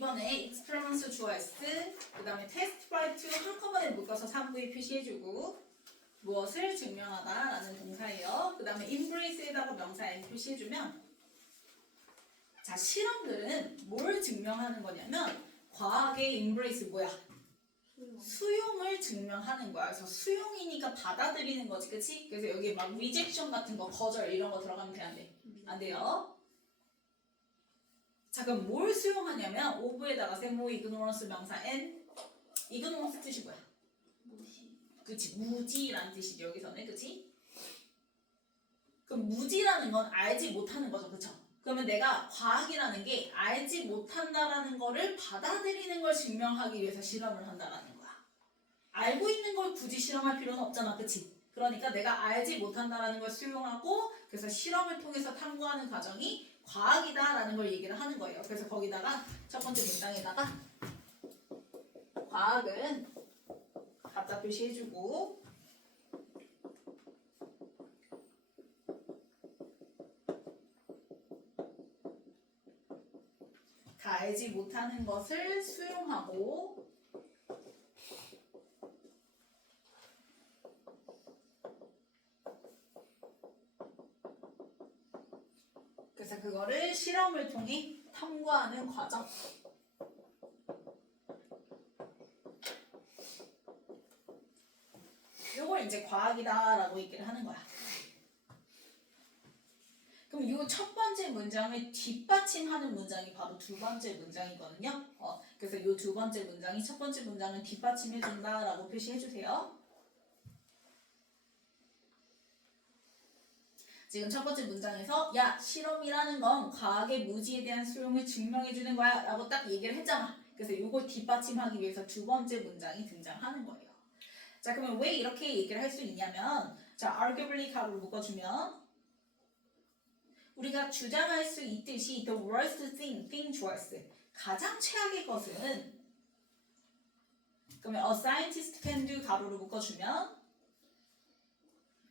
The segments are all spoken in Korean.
이번에 experiments 주어s 그 다음에 testify to 한꺼번에 묶어서 3부에 표시해주고 무엇을 증명하다 라는 동사예요. 그 다음에 embrace에다가 명사 n 표시해주면 자 실험들은 뭘 증명하는 거냐면 과학의 embrace 뭐야? 수용을 증명하는 거야. 그래서 수용이니까 받아들이는 거지, 그치? 그래서 여기 막 rejection 같은 거, 거절 이런 거 들어가면 돼, 안 돼? 안 돼요. 자 그럼 뭘 수용하냐면 of에다가 세모 ignorance 명사 n ignorance 뜻이 뭐야? 무시. 그치 무지라는 뜻이지 여기서는 그치? 그럼 무지라는 건 알지 못하는 거죠 그쵸? 그러면 내가 과학이라는 게 알지 못한다라는 거를 받아들이는 걸 증명하기 위해서 실험을 한다라는 거야. 알고 있는 걸 굳이 실험할 필요는 없잖아 그치? 그러니까 내가 알지 못한다라는 걸 수용하고 그래서 실험을 통해서 탐구하는 과정이 과학이다라는 걸 얘기를 하는 거예요. 그래서 거기다가 첫 번째 문장에다가 과학은 가짜 표시해주고 다 알지 못하는 것을 수용하고 그래서 그거를 실험을 통해 탐구하는 과정. 요걸 이제 과학이다라고 얘기를 하는 거야. 그럼 이 첫 번째 문장을 뒷받침하는 문장이 바로 두 번째 문장이거든요. 그래서 이 두 번째 문장이 첫 번째 문장을 뒷받침해준다라고 표시해주세요. 지금 첫 번째 문장에서 야 실험이라는 건 과학의 무지에 대한 수용을 증명해주는 거야 라고 딱 얘기를 했잖아. 그래서 이걸 뒷받침하기 위해서 두 번째 문장이 등장하는 거예요. 자 그러면 왜 이렇게 얘기를 할 수 있냐면 자 arguably 가로 묶어주면 우리가 주장할 수 있듯이 the worst thing 주어s 가장 최악의 것은 그러면 a scientist can do 가로로 묶어주면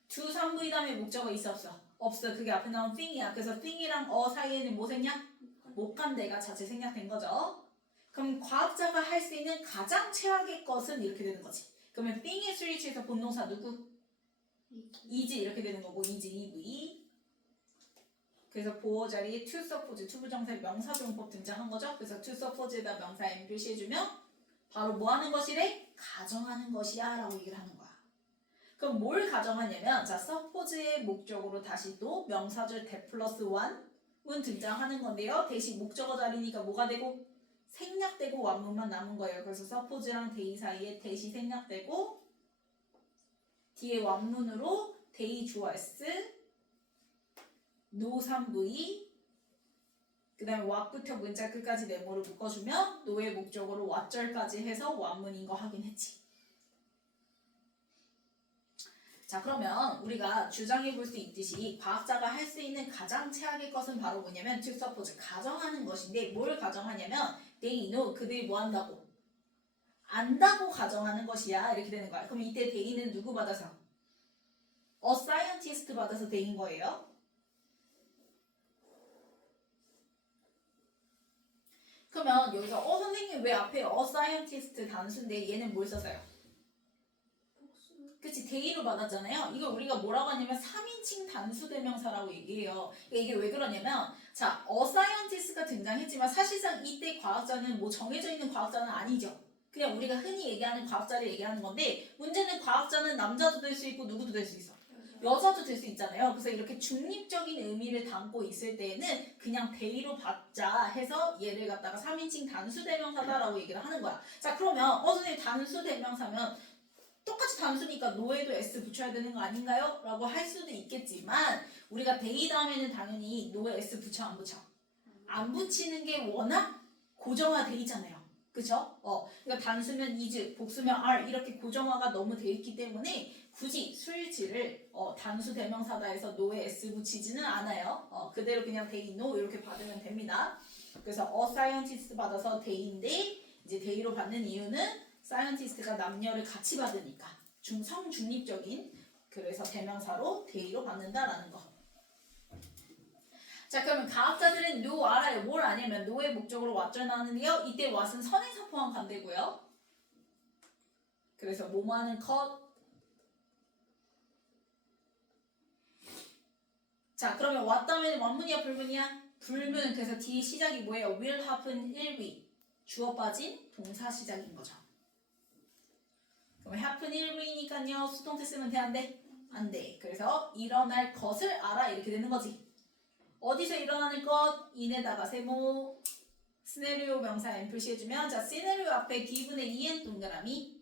주 3부의 다음에 목적어 있어 없어? 없어. 그게 앞에 나온 thing이야. 그래서 thing이랑 사이에는 뭐 생략? 못간대가 자체 생략된 거죠. 그럼 과학자가 할 수 있는 가장 최악의 것은 이렇게 되는 거지. 그러면 thing의 수일치에서 본동사 누구? is 이렇게 되는 거고 is, EV 그래서 보호 자리에 to suppose, 투부정사의 명사조용법 등장한 거죠. 그래서 to suppose에다 명사 m 표시해주면 바로 뭐 하는 것이래? 가정하는 것이야 라고 얘기를 하는 거야. 그럼 뭘 가정하냐면 자 suppose의 목적으로 다시 또 명사절 that 플러스 1은 등장하는 건데요. 대신 목적어 자리니까 뭐가 되고? 생략되고 완문만 남은 거예요. 그래서 suppose랑 they 사이에 that이 생략되고 뒤에 완문으로 they 주어s no 3v 그 다음에 what부터 문자 끝까지 네모를 묶어주면 no의 목적어로 what절까지 해서 완문인 거 확인했지. 자 그러면 우리가 주장해 볼 수 있듯이 과학자가 할 수 있는 가장 최악의 것은 바로 뭐냐면 to suppose 가정하는 것인데 뭘 가정하냐면 they know 그들이 뭐 한다고? 안다고 가정하는 것이야 이렇게 되는 거야. 그럼 이때 they는 누구 받아서? a scientist 받아서 they인 거예요. 그러면 여기서 선생님 왜 앞에 a scientist 단수인데 얘는 뭘 써서요? 그치 they로 받았잖아요. 이걸 우리가 뭐라고 하냐면 3인칭 단수대명사라고 얘기해요. 그러니까 이게 왜 그러냐면 자 a scientist가 등장했지만 사실상 이때 과학자는 뭐 정해져 있는 과학자는 아니죠. 그냥 우리가 흔히 얘기하는 과학자를 얘기하는 건데 문제는 과학자는 남자도 될 수 있고 누구도 될 수 있어. 여자도 될 수 있잖아요. 그래서 이렇게 중립적인 의미를 담고 있을 때에는 그냥 they로 받자 해서 얘를 갖다가 3인칭 단수대명사다라고 얘기를 하는 거야. 자 그러면 선생님 단수대명사면 똑같이 단수니까 no에도 s 붙여야 되는 거 아닌가요? 라고 할 수도 있겠지만 우리가 they 다음에는 당연히 no에 s 붙여 안 붙여? 안 붙이는 게 워낙 고정화돼 있잖아요. 그쵸? 그러니까 단수면 is, 복수면 are 이렇게 고정화가 너무 돼 있기 때문에 굳이 수일치를 단수 대명사다 해서 no에 s 붙이지는 않아요. 그대로 그냥 they, no 이렇게 받으면 됩니다. 그래서 a scientist 받아서 they인데 이제 they로 받는 이유는 scientist가 남녀를 같이 받으니까 성중립적인 그래서 대명사로 they로 받는다라는 거. 자 그러면 과학자들은 no 알아요. 뭘 아냐면 no의 목적으로 what을 나누는데요. 이때 what은 선행사 포함 간대고요. 그래서 뭐뭐하는 것. 자 그러면 what 다음에는 원문이야 불문이야? 불문. 그래서 뒤 시작이 뭐예요? will happen 1위. 주어 빠진 동사 시작인 거죠. 그럼 happen 1위니까요. 수동태 쓰면 돼 안 돼? 안 돼. 그래서 일어날 것을 알아 이렇게 되는 거지. 어디서 일어나는 것? 인에다가 세모 시나리오 명사 n 표시해주면 자 시나리오 앞에 given의 en 동그라미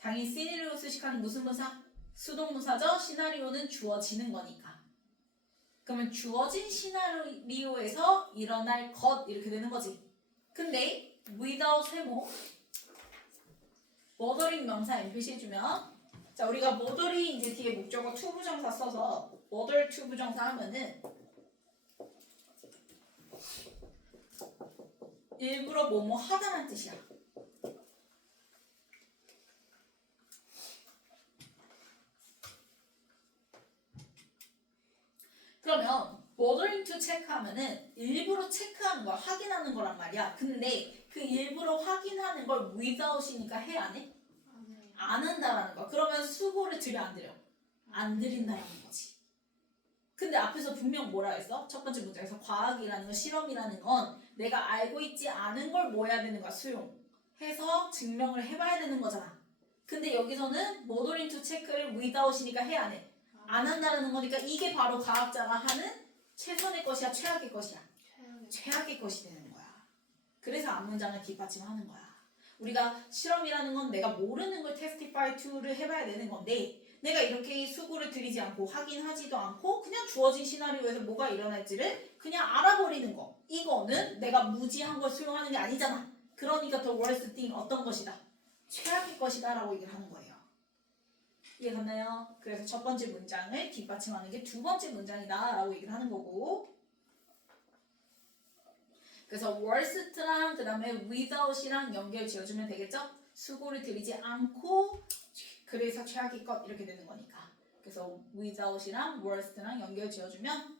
당연히 시나리오 수식하는 무슨 문사? 수동문사죠. 시나리오는 주어지는 거니까. 그러면 주어진 시나리오에서 일어날 것 이렇게 되는 거지. 근데 without 세모 머더링 명사 n 표시해주면 자 우리가 머더링 이제 뒤에 목적어 to 부정사 써서 mother to 부정사 하면은 일부러 뭐뭐 하다는 뜻이야. 그러면 bothering to check 하면은 일부러 체크하는 거야. 확인하는 거란 말이야. 근데 그 일부러 확인하는 걸 without이니까 해 안 해? 안 한다라는 거야. 그러면 수고를 들여 안 들여? 안 들인다라는 거지. 근데 앞에서 분명 뭐라 했어? 첫 번째 문장에서 과학이라는 건 실험이라는 건 내가 알고 있지 않은 걸 뭐 해야 되는 거야? 수용해서 증명을 해봐야 되는 거잖아. 근데 여기서는 modeling to check를 without이니까 해 안 해? 안 한다는 거니까 이게 바로 과학자가 하는 최선의 것이야 최악의 것이야? 최악의 것이 되는 거야. 그래서 앞문장을 뒷받침하는 거야. 우리가 실험이라는 건 내가 모르는 걸 testify to를 해봐야 되는 건데 내가 이렇게 수고를 들이지 않고 확인하지도 않고 그냥 주어진 시나리오에서 뭐가 일어날지를 그냥 알아버리는 거. 이거는 내가 무지한 걸 수용하는 게 아니잖아. 그러니까 the worst thing 어떤 것이다? 최악의 것이다 라고 얘기를 하는 거예요. 이해갔나요? 그래서 첫 번째 문장을 뒷받침하는 게 두 번째 문장이다 라고 얘기를 하는 거고 그래서 worst랑 그 다음에 without이랑 연결 지어주면 되겠죠? 수고를 들이지 않고 그래서 최악의 것 이렇게 되는 거니까 그래서 without이랑 worst랑 연결 지어주면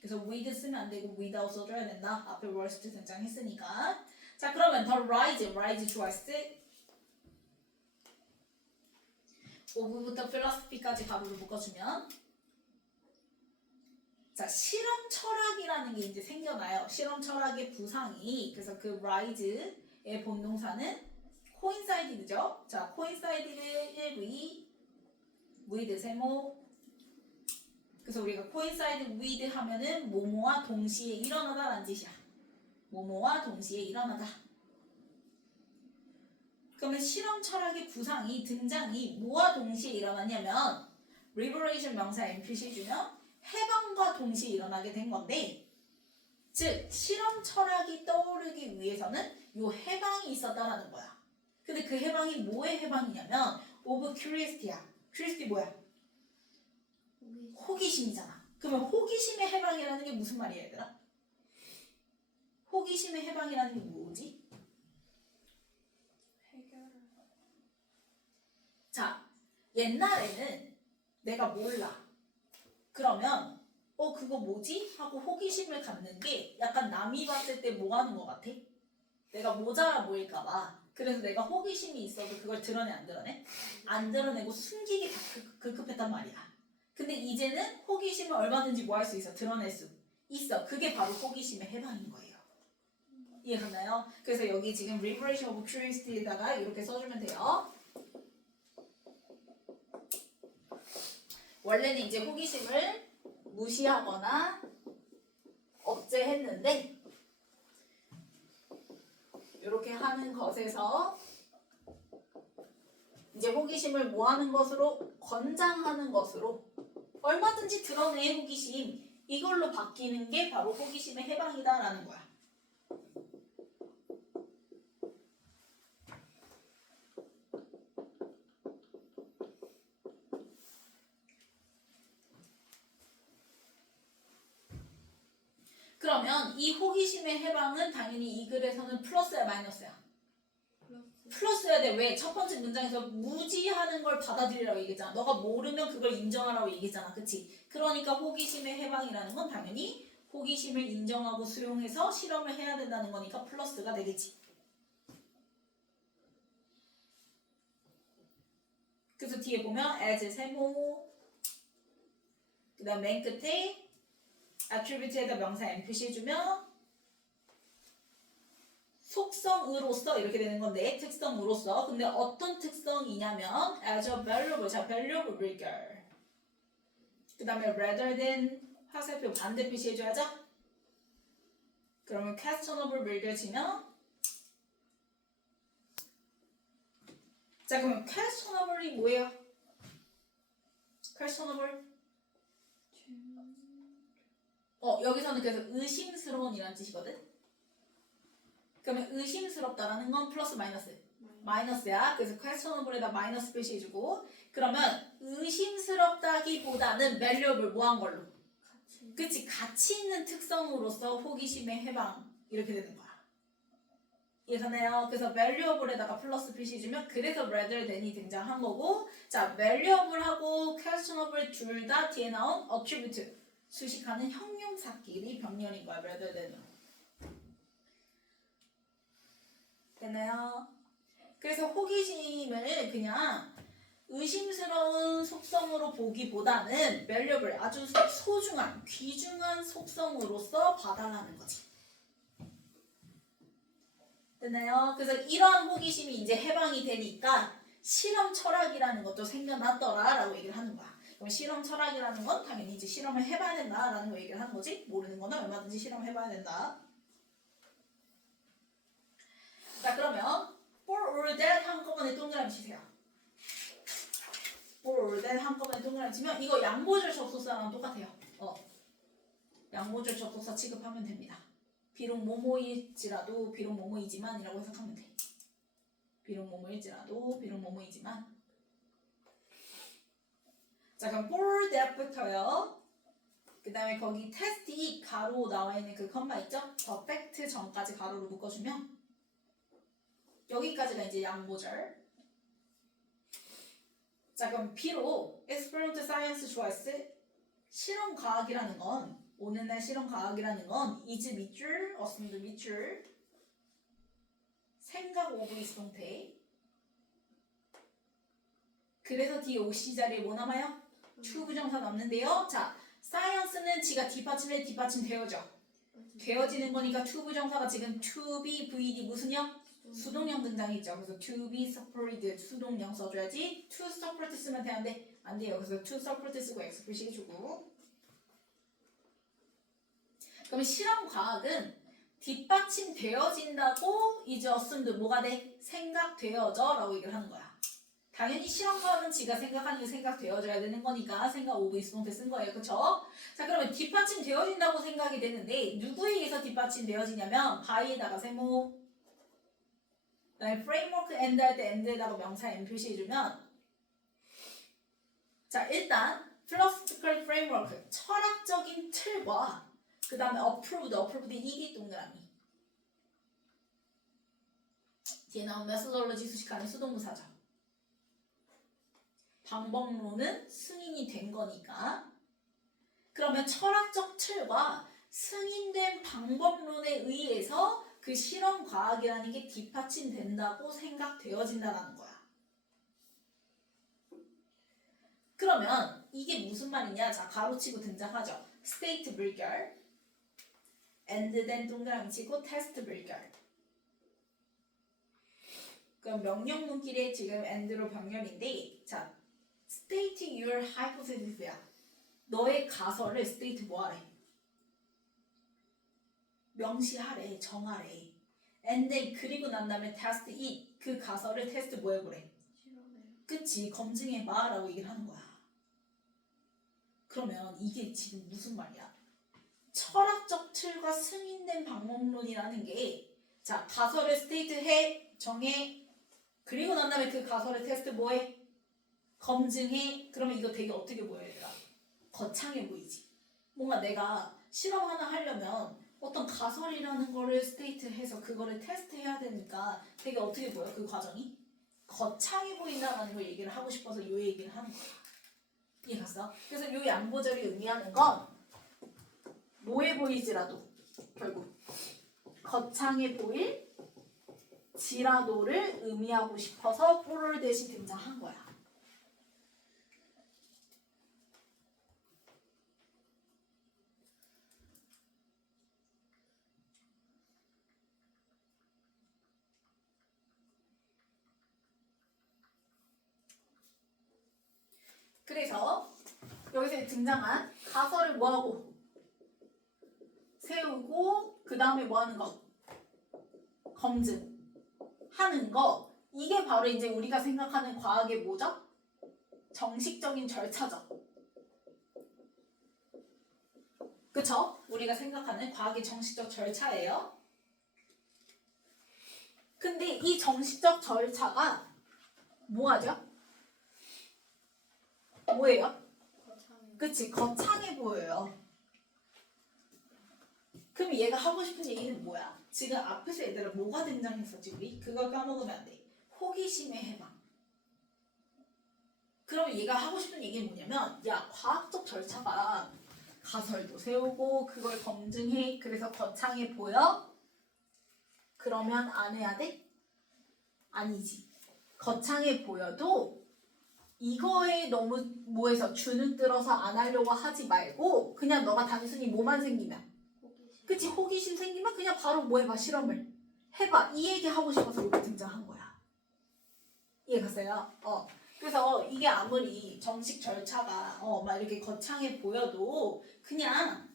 그래서 with 쓰면 안 되고 without 써줘야 된다. 앞에 worst 등장했으니까 자 그러면 the rise 좋아했을 5부부터 philosophy까지 가로로 묶어주면 자 실험 철학이라는 게 이제 생겨나요. 실험 철학의 부상이 그래서 그 rise의 본동사는 coincide죠. 자 coincide를 1위 with 세모 그래서 우리가 coincide with 하면은 뭐뭐와 동시에 일어나다 라는 뜻이야. 뭐뭐와 동시에 일어나다. 그러면 실험 철학의 부상이 등장이 뭐와 동시에 일어나냐면 liberation 명사 n 표시해주면 해방과 동시에 일어나게 된 건데 즉 실험 철학이 떠오르기 위해서는 요 해방이 있었다라는 거야. 근데 그 해방이 뭐의 해방이냐면 of curiosity야. curiosity 뭐야? 호기심이잖아. 그러면 호기심의 해방이라는 게 무슨 말이야 얘들아? 호기심의 해방이라는 게 뭐지? 자 옛날에는 내가 몰라. 그러면 그거 뭐지? 하고 호기심을 갖는 게 약간 남이 봤을 때 뭐 하는 것 같아? 내가 모자라 보일까봐. 그래서 내가 호기심이 있어도 그걸 드러내 안 드러내? 안 드러내고 숨기기 급급했단 말이야. 근데 이제는 호기심을 얼마든지 뭐 할 수 있어? 드러낼 수 있어. 그게 바로 호기심의 해방인 거예요. 이해갔나요? 그래서 여기 지금 liberation of curiosity에다가 이렇게 써주면 돼요. 원래는 이제 호기심을 무시하거나 억제했는데 이렇게 하는 것에서 이제 호기심을 뭐 하는 것으로? 권장하는 것으로 얼마든지 드러내 호기심 이걸로 바뀌는 게 바로 호기심의 해방이다라는 거야. 그러면 이 호기심의 해방은 당연히 이 글에서는 플러스야 마이너스야? 플러스여야 돼. 왜? 첫 번째 문장에서 무지하는 걸 받아들이라고 얘기했잖아. 너가 모르면 그걸 인정하라고 얘기했잖아. 그치? 그러니까 호기심의 해방이라는 건 당연히 호기심을 인정하고 수용해서 실험을 해야 된다는 거니까 플러스가 되겠지. 그래서 뒤에 보면 as 세모 그 다음 맨 끝에 attribute에다 명사 am 표시해주면 속성으로서 이렇게 되는 건데 특성으로서 근데 어떤 특성이냐면 as a valuable 자 valuable 물결 그 다음에 rather than 화살표 반대 표시해줘야죠. 그러면 questionable 물결 치면 자 그러면 questionable이 뭐예요? questionable 여기서는 그래서 의심스러운 이란 뜻이거든. 그러면 의심스럽다라는 건 플러스 마이너스 마이너스야. 그래서 questionable에다 마이너스 표시해주고 그러면 의심스럽다기보다는 valuable 뭐한 걸로 그치 가치 있는 특성으로서 호기심의 해방 이렇게 되는 거야. 이해가네요. 그래서 valuable에다가 플러스 표시해주면 그래서 rather than이 등장한 거고 자 valuable하고 questionable 둘 다 뒤에 나온 attribute 수식하는 형용사끼리 병렬인 거야. rather than은 됐나요? 그래서 호기심을 그냥 의심스러운 속성으로 보기보다는 valuable 아주 소중한 귀중한 속성으로서 봐달라는 거지. 됐나요? 그래서 이러한 호기심이 이제 해방이 되니까 실험 철학이라는 것도 생겨났더라라고 얘기를 하는 거야. 그럼 실험 철학이라는 건 당연히 이제 실험을 해봐야 된다라는 거 얘기를 하는 거지. 모르는 거는 얼마든지 실험을 해봐야 된다. 자 그러면 for or that 한꺼번에 동그라미 치세요. for or that 한꺼번에 동그라미 치면 이거 양보절 접속사랑 똑같아요. 양보절 접속사 취급하면 됩니다. 비록 뭐뭐일지라도 비록 뭐뭐이지만 이라고 해석하면 돼. 비록 뭐뭐일지라도 비록 뭐뭐이지만 자 그럼 for that부터요. 그 다음에 거기 테스트 이 가로 나와있는 그 컴마 있죠? perfect 전까지 가로로 묶어주면 여기까지가 이제 양보절. 자 그럼 비록 experiment science 좋아했을 실험 과학이라는 건 오늘날 실험 과학이라는 건 is 밑줄, assumed 밑줄 생각 오브 이수동태 그래서 뒤에 OC 자리에 뭐 남아요? to 부정사 남는데요. 자 science는 지가 뒷받침에 뒷받침 되어져 되어지는 거니까 to 부정사가 지금 to be vd 무슨형? 수동형 등장했죠. 그래서 to be supported 수동형 써줘야지 to support 쓰면 되는데 안 돼요. 그래서 to support 쓰고 x 표시해주고 그럼 실험 과학은 뒷받침 되어진다고 이제 assumed 뭐가 돼? 생각되어져 라고 얘기를 하는 거야. 당연히 실험 과학은 지가 생각하는 게 생각되어져야 되는 거니까 생각 오브 이수동태 쓴 거예요. 그쵸? 자 그러면 뒷받침 되어진다고 생각이 되는데 누구에 의해서 뒷받침 되어지냐면 by에다가 세모 그다음에 framework and 할 때 and에다가 명사 and 표시해주면 자 일단 philosophical framework 철학적인 틀과 그 다음에 approved ED 동그라미 뒤에 나온 methodology 수식하는 수동부사죠. 방법론은 승인이 된 거니까 그러면 철학적 틀과 승인된 방법론에 의해서 그 실험 과학이라는 게 뒷받침된다고 생각되어진다는 거야. 그러면 이게 무슨 말이냐? 자 가로치고 등장하죠. state 물결 and then 동그라미 치고 test 물결 그럼 명령문길에 지금 and로 병렬인데 자 state your hypothesis야. 너의 가설을 state 뭐하래? 명시하래, 정하래. and then 그리고 난 다음에 test it 그 가설을 테스트 뭐 해보래? 그치 검증해봐 라고 얘기를 하는 거야. 그러면 이게 지금 무슨 말이야? 철학적 틀과 승인된 방법론이라는 게 자 가설을 스테이트 해 정해 그리고 난 다음에 그 가설의 테스트 뭐해? 검증해. 그러면 이거 되게 어떻게 보여야 되나? 거창해 보이지. 뭔가 내가 실험 하나 하려면 어떤 가설이라는 거를 스테이트해서 그거를 테스트해야 되니까 되게 어떻게 보여? 그 과정이? 거창해 보인다는 걸 얘기를 하고 싶어서 요 얘기를 하는 거야. 이해갔어? 그래서 요 양보절이 의미하는 건 뭐해 보이지라도 결국 거창해 보일 지라도를 의미하고 싶어서 for 대신 등장한 거야. 그래서 여기서 등장한 가설을 뭐하고 세우고 그 다음에 뭐하는 거 검증하는 거 이게 바로 이제 우리가 생각하는 과학의 뭐죠? 정식적인 절차죠. 그쵸? 우리가 생각하는 과학의 정식적 절차예요. 근데 이 정식적 절차가 뭐하죠? 뭐예요? 그치, 거창해 보여요. 그럼 얘가 하고 싶은 얘기는 뭐야? 지금 앞에서 얘들아 뭐가 등장했었지 우리? 그걸 까먹으면 안 돼. 호기심의 해방. 그럼 얘가 하고 싶은 얘기는 뭐냐면 야 과학적 절차가 가설도 세우고 그걸 검증해 그래서 거창해 보여? 그러면 안 해야 돼? 아니지. 거창해 보여도 이거에 너무 뭐해서 주눅 들어서 안 하려고 하지 말고 그냥 너가 단순히 뭐만 생기면 그치 호기심 생기면 그냥 바로 뭐 해봐 실험을 해봐 이 얘기 하고 싶어서 여기 등장한 거야. 이해갔어요? 그래서 이게 아무리 정식 절차가 막 이렇게 거창해 보여도 그냥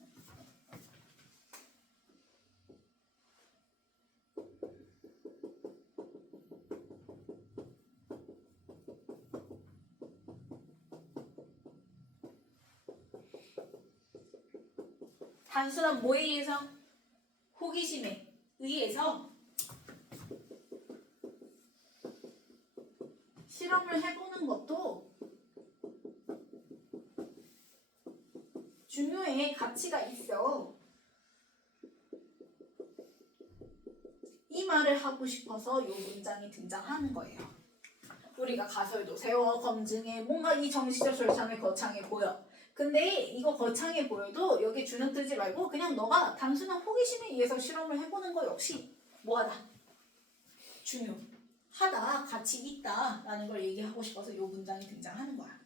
단순한 뭐에 의해서 호기심에 의해서 실험을 해보는 것도 중요해. 가치가 있어. 이 말을 하고 싶어서 이 문장이 등장하는 거예요. 우리가 가설도 세워 검증해 뭔가 이 정식적 절차는 거창해 보여. 근데 이거 거창해 보여도 여기 주눅 들지 말고 그냥 너가 단순한 호기심에 의해서 실험을 해보는 거 역시 뭐하다? 중요하다. 가치 있다. 라는 걸 얘기하고 싶어서 이 문장이 등장하는 거야.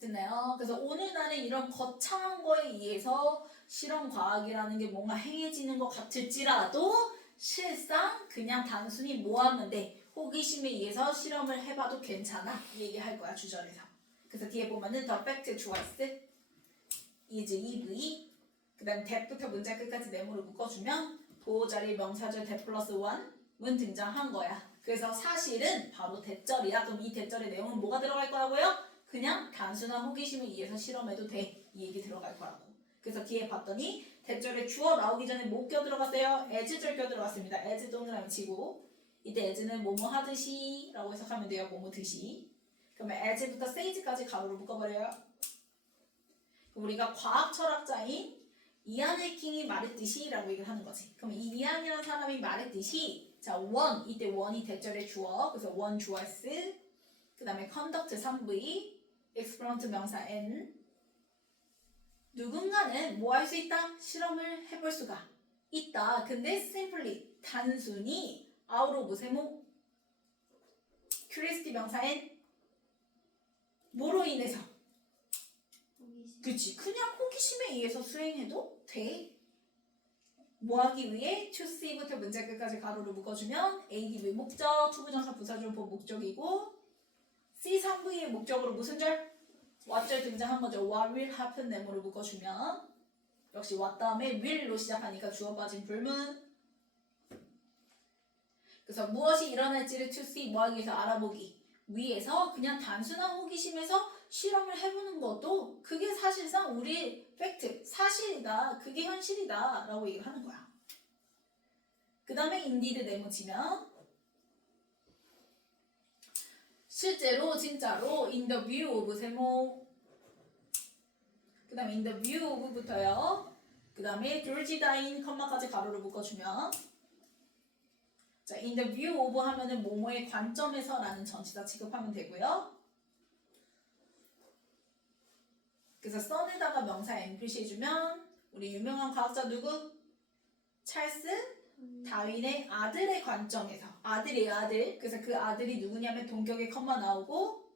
됐나요? 그래서 오늘날은 이런 거창한 거에 의해서 실험 과학이라는 게 뭔가 행해지는 것 같을지라도 실상 그냥 단순히 뭐 하면 돼? 호기심에 의해서 실험을 해봐도 괜찮아. 이 얘기할 거야 주절에서. 그래서 뒤에 보면은 the fact twice is EV 그 다음 that부터 문장 끝까지 네모를 묶어주면 보호자리 명사절 that 플러스 one은 등장한 거야. 그래서 사실은 바로 대절이야. 그럼 이 대절의 내용은 뭐가 들어갈 거라고요? 그냥 단순한 호기심에 의해서 실험해도 돼. 이 얘기 들어갈 거라고. 그래서 뒤에 봤더니 대절에 주어 나오기 전에 뭐 껴 들어갔어요? as절 껴 들어갔습니다. as 동그라미 치고 이때 as는 뭐뭐 하듯이 라고 해석하면 돼요. 뭐뭐 듯이. 그러면 as부터 says까지 가로로 묶어버려요. 우리가 과학 철학자인 이안 해킹이 말했듯이 라고 얘기를 하는 거지. 그럼 이 이안이라는 사람이 말했듯이 자, 원 이때 원이 대절의 주어 그래서 원 주어 s 그 다음에 conduct 3v experiment 명사 n 누군가는 뭐 할 수 있다? 실험을 해볼 수가 있다. 근데 simply 단순히 out of 세모 curiosity 명사 n 뭐로 인해서 그치 그냥 호기심에 의해서 수행해도 돼. 뭐 하기 위해 to see부터 문장 끝까지 가로로 묶어주면 ADV 목적, 투부정사 부사절보 목적이고 C3V의 목적으로 무슨 절? what절 등장한 거죠. what will happen 네모를 묶어주면 역시 what 다음에 will로 시작하니까 주어 빠진 불문. 그래서 무엇이 일어날지를 to see 뭐 하기 위해서 알아보기 위해서 그냥 단순한 호기심에서 실험을 해보는 것도 그게 사실상 우리 팩트, 사실이다. 그게 현실이다. 라고 얘기를 하는 거야. 그 다음에 indeed 네모 치면 실제로 진짜로 in the view of 세모 그 다음에 in the view of부터요. 그 다음에 조지다인 컴마까지 가로를 묶어주면 자 in the view of 하면은 뭐뭐의 관점에서 라는 전치사 취급하면 되고요. 그래서 son에다가 명사 n 표시해주면 우리 유명한 과학자 누구? 찰스 다윈의 아들의 관점에서 아들이에요 아들. 그래서 그 아들이 누구냐면 동격의 컴마 나오고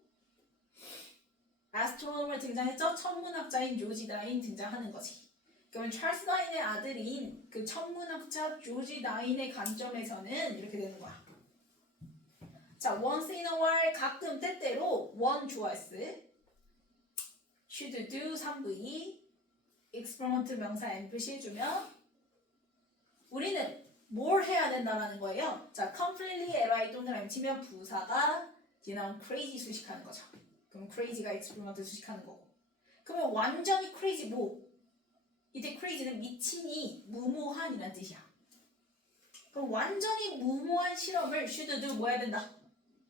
아스트로노머 등장했죠? 천문학자인 조지 다인 등장하는 거지. 그러면 찰스 다인의 아들인 그 천문학자 조지 다인의 관점에서는 이렇게 되는 거야. 자, once in a while 가끔 때때로 one 주어스 should do 3V experiment 명사 n 표시해주면 우리는 뭘 해야 된다라는 거예요. 자, completely li 동그라미 치면 부사가 지나온 crazy 수식하는 거죠. 그럼 crazy가 experiment 수식하는 거고. 그러면 완전히 crazy 뭐? 이때 crazy는 미친이 무모한이란 뜻이야. 그럼 완전히 무모한 실험을 should do 뭐 해야 된다?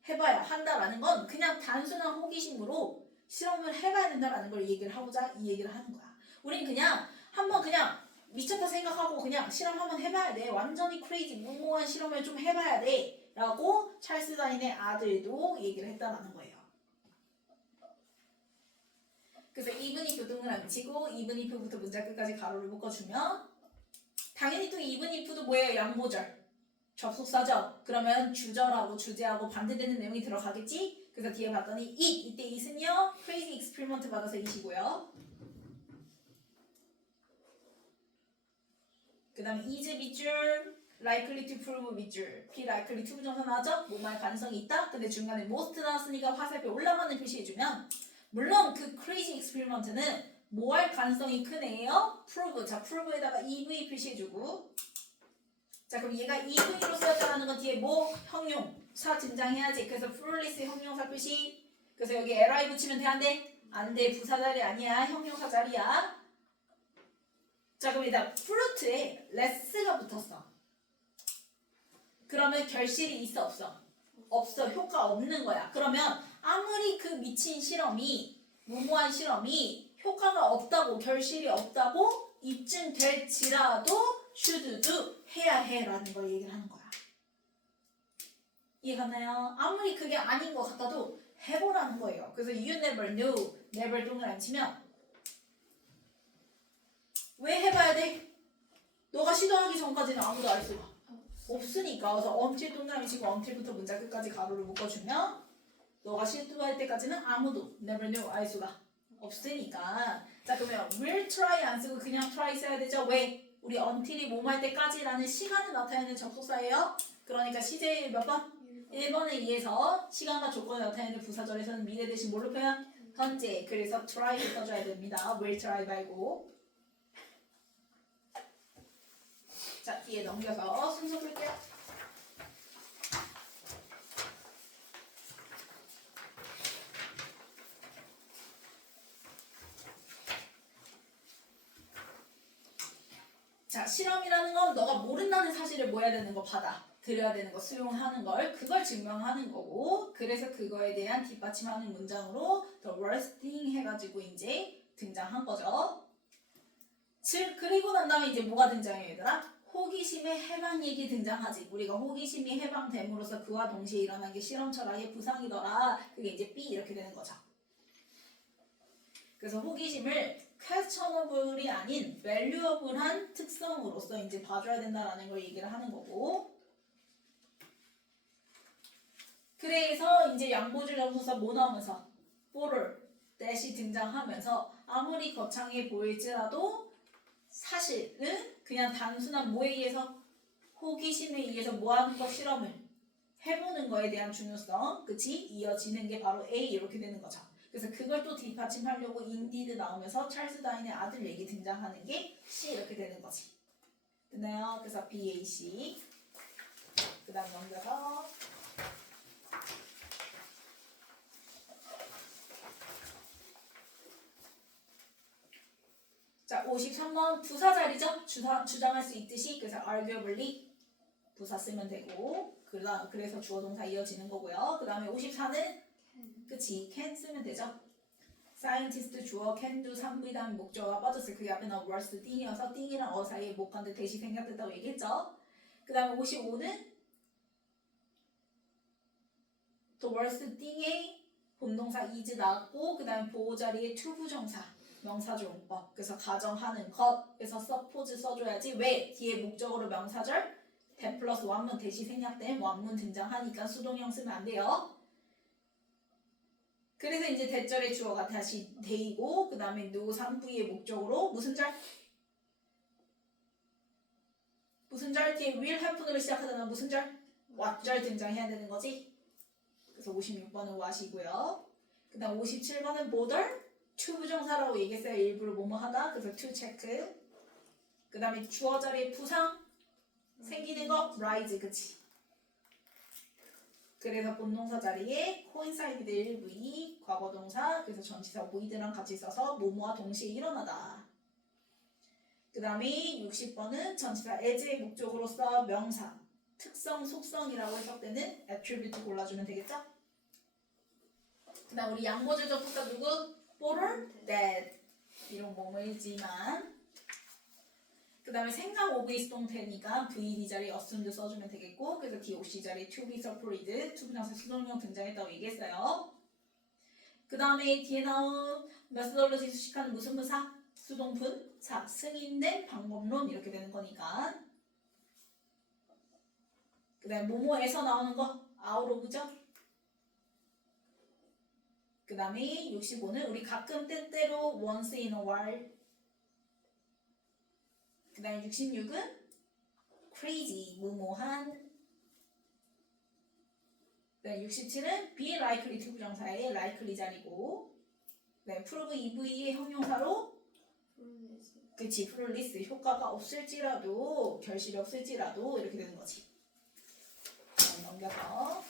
해봐야 한다라는 건 그냥 단순한 호기심으로 실험을 해봐야 된다라는 걸 얘기를 하고자 이 얘기를 하는 거야. 우린 그냥 한번 그냥 미쳤다 생각하고 그냥 실험 한번 해봐야 돼. 완전히 crazy 무모한 실험을 좀 해봐야 돼. 라고 찰스 다인의 아들도 얘기를 했다라는 거예요. 그래서 even if 동그라미 치고 even if부터 문장 끝까지 가로를 묶어주면 당연히 또 even if도 뭐예요? 양보절. 접속사죠. 그러면 주절하고 주제하고 반대되는 내용이 들어가겠지? 그래서 뒤에 봤더니 이때 it은요 crazy experiment 받아서 it이고요. 그 다음에 is 밑줄 likely to prove 밑줄 be likely to 부정사 나왔죠? 뭐뭐할 가능성이 있다. 근데 중간에 most 나왔으니까 화살표 올라가는 표시해주면 물론 그 crazy experiment는 뭐 할 가능성이 크네요? prove. 자, prove에다가 EV 표시해주고 자, 그럼 얘가 EV로 쓰였다는 건 뒤에 뭐? 형용사 등장해야지. 그래서 fruitless 형용사 표시. 그래서 여기 li 붙이면 돼? 안 돼? 안 돼. 부사 자리 아니야. 형용사 자리야. 자, 그럼 일단 fruit에 less가 붙었어. 그러면 결실이 있어 없어? 없어. 효과 없는 거야. 그러면 아무리 그 미친 실험이 무모한 실험이 효과가 없다고 결실이 없다고 입증될지라도 should do 해야 해라는 걸 얘기를 하는 거야. 이해갔나요? 아무리 그게 아닌 것 같아도 해보라는 거예요. 그래서 you never know, never 동그라미 치면 왜 해봐야 돼? 너가 시도하기 전까지는 아무도 알 수가 없으니까. 그래서 until 동그라미 치고 until부터 문장 끝까지 가로를 묶어주면 너가 시도할 때까지는 아무도 never know 알 수가 없으니까. 자, 그러면 will try 안 쓰고 그냥 try 써야 되죠? 왜? 우리 until이 뭐뭐 할 때까지라는 시간을 나타내는 접속사예요. 그러니까 시제 몇 번? 1번에 의해서 시간과 조건을 나타내는 부사절에서는 미래 대신 뭘로 표현? 현재. 그래서 try를 써줘야 됩니다. will try 말고. 자, 뒤에 넘겨서 순서 볼게요. 자, 실험이라는 건 너가 모른다는 사실을 뭐 해야 되는 거 받아 들여야 되는 거 수용하는 걸 그걸 증명하는 거고 그래서 그거에 대한 뒷받침하는 문장으로 the worst thing 해가지고 이제 등장한 거죠. 즉 그리고 난 다음에 이제 뭐가 등장해요 얘들아? 호기심의 해방 얘기 등장하지. 우리가 호기심이 해방됨으로써 그와 동시에 일어난 게 실험 철학의 부상이더라. 그게 이제 B 이렇게 되는 거죠. 그래서 호기심을 questionable이 아닌 valuable한 특성으로서 이제 봐줘야 된다라는 걸 얘기를 하는 거고. 그래서 이제 양보줄 접속사 뭐 나오면서 for을 that이 등장하면서 아무리 거창해 보일지라도 사실은 그냥 단순한 뭐에 의해서 호기심에 의해서 뭐하는 거 실험을 해보는 거에 대한 중요성 그치? 이어지는 게 바로 A 이렇게 되는 거죠. 그래서 그걸 또 뒷받침하려고 인디드 나오면서 찰스 다인의 아들 얘기 등장하는 게 C 이렇게 되는 거지. 됐나요? 그래서 BAC 그 다음 넘겨서 자 53번 부사 자리죠? 주장할 수 있듯이 그래서 arguably 부사 쓰면 되고 그래서 주어 동사 이어지는 거고요. 그 다음에 54는 그치? can 쓰면 되죠? scientist 주어 can do 3부 다음에 목적어가 빠졌어요. 그 앞에 나온 worst thing이어서 thing이랑 사이에 못 간데 대시 생략됐다고 얘기했죠? 그 다음에 55는 the worst thing의 본동사 is 나왔고 그 다음에 보호 자리에 to 부정사 명사조용법 그래서 가정하는 것에서 suppose 써줘야지 왜? 뒤에 목적어로 명사절 that 플러스 완문 대시 생략된 완문 등장하니까 수동형 쓰면 안 돼요. 그래서 이제 대절의 주어가 다시 they고 그 다음에 no 3부의 목적으로 무슨 절? 무슨 절? 뒤에 will haven으로 시작하잖아. 무슨 절? what 절 등장해야 되는 거지. 그래서 56번은 what이고요. 그 다음 57번은 bother to 부정사라고 얘기했어요. 일부러 뭐뭐 하다. 그래서 to check. 그 다음에 주어 자리에 부상 생기는 거 rise 그치. 그래서 본동사 자리에 coincide 일부이 과거동사 그래서 전치사 with랑 같이 써서 뭐뭐와 동시에 일어나다. 그 다음에 60번은 전치사 as의 목적으로서 명사 특성, 속성이라고 해석되는 attribute 골라주면 되겠죠? 그 다음 우리 양보절 접속사 누구? borer, dead 이런 뭐뭐이지만 그 다음에 생각 오브 수동태니까 VD 자리에 assumed 써주면 되겠고 그래서 DOC 자리에 to be supplied 투부정사 수동형 등장했다고 얘기했어요. 그 다음에 뒤에 나온 메소돌로지 수식하는 무슨 분사? 수동분사 승인된 방법론 이렇게 되는 거니까 그 다음에 뭐뭐에서 나오는 거 out of죠? 그 다음에 65는 우리 가끔 때때로 once in a while 그 다음에 66은 crazy 무모한 그 다음에 67은 be likely to 부정사의 likely 자리고 그 다음에 prove EV의 형용사로 그치 프롤리스 효과가 없을지라도 결실이 없을지라도 이렇게 되는 거지. 넘겨서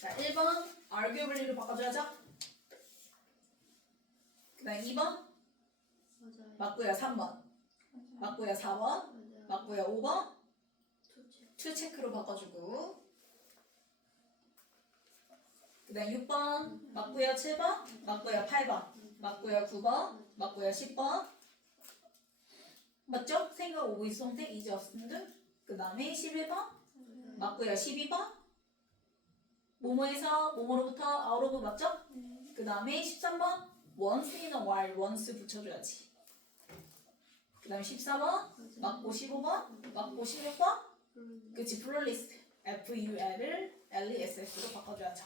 자 1번 arguably로 바꿔줘야죠. 그 다음 2번 맞고요 3번 맞고요 4번 맞고요 5번 to check로 바꿔주고 그 다음 6번 맞고요 7번 맞고요 8번 맞고요 9번 맞고요 10번 맞죠? 생각 오브 수동태 이제 없음들 그 다음에 11번 맞고요 12번 뭐뭐에서 뭐뭐로부터 out of 맞죠? 그 다음에 13번 once in a while once 붙여줘야지. 그 다음에 14번 맞고 15번 맞고 16번 그치 플로리스트 FUL을 LESS로 바꿔줘야죠.